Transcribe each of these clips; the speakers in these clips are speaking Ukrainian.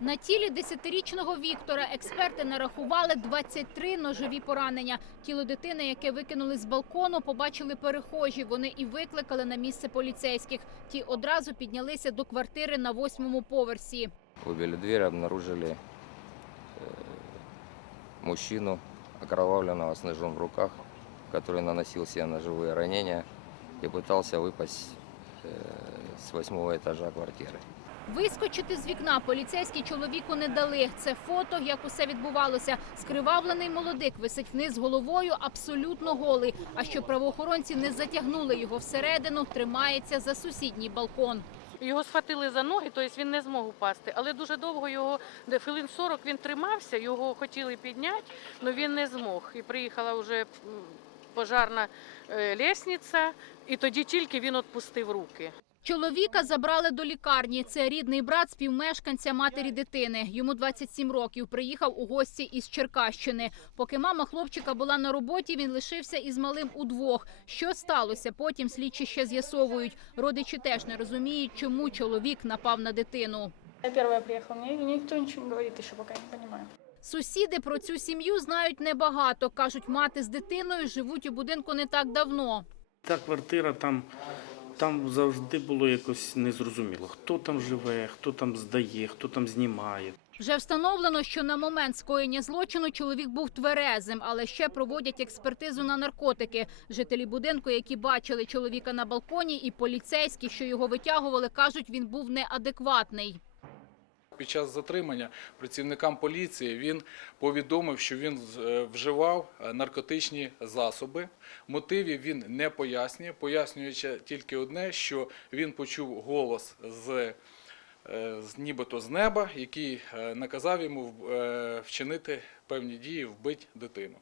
На тілі десятирічного Віктора експерти нарахували 23 ножові поранення. Тіло дитини, яке викинули з балкону, побачили перехожі. Вони і викликали на місце поліцейських. Ті одразу піднялися до квартири на восьмому поверсі. Выбили дверь, обнаружили э, мужчину, окровавленного с ножом в руках, который наносил себе ножевые ранения и пытался выпасть э, с восьмого этажа квартиры. Вискочити з вікна поліцейські чоловіку не дали. Це фото, як усе відбувалося. Скривавлений молодик висить вниз головою, абсолютно голий. А що правоохоронці не затягнули його всередину, тримається за сусідній балкон. Його схватили за ноги, тобто він не змог упасти. Але дуже довго його, хвилин 40 він тримався, його хотіли підняти, але він не змог. І приїхала вже пожарна е, лісниця, і тоді тільки він відпустив руки. Чоловіка забрали до лікарні. Це рідний брат співмешканця матері дитини. Йому 27 років. Приїхав у гості із Черкащини. Поки мама хлопчика була на роботі, він лишився із малим удвох. Що сталося? Потім слідчі ще з'ясовують. Родичі теж не розуміють, чому чоловік напав на дитину. Я первая приехала, мне никто ничего не говорит еще, пока не понимаю. Сусіди про цю сім'ю знають небагато. кажуть, мати з дитиною живуть у будинку не так давно. Та квартира там, там завжди було якось незрозуміло, хто там живе, хто там здає, хто там знімає. Вже встановлено, що на момент скоєння злочину чоловік був тверезим, але ще проводять експертизу на наркотики. Жителі будинку, які бачили чоловіка на балконі, і поліцейські, що його витягували, кажуть, він був неадекватний. Під час затримання працівникам поліції він повідомив, що він е, вживав е, наркотичні засоби. Мотивів він не пояснює, пояснюючи тільки одне, що він почув голос з, е, нібито з неба, який наказав йому вчинити певні дії, вбити дитину.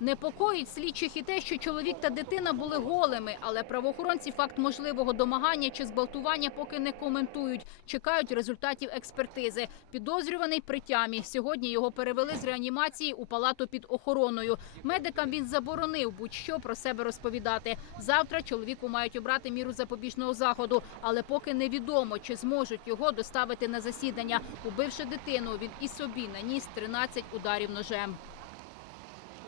Непокоїть слідчих і те, що чоловік та дитина були голими, але правоохоронці факт можливого домагання чи зґвалтування поки не коментують. Чекають результатів експертизи. Підозрюваний при тямі. Сьогодні його перевели з реанімації у палату під охороною. Медикам він заборонив будь-що про себе розповідати. Завтра чоловіку мають обрати міру запобіжного заходу, але поки невідомо, чи зможуть його доставити на засідання. Убивши дитину, він і собі наніс 13 ударів ножем.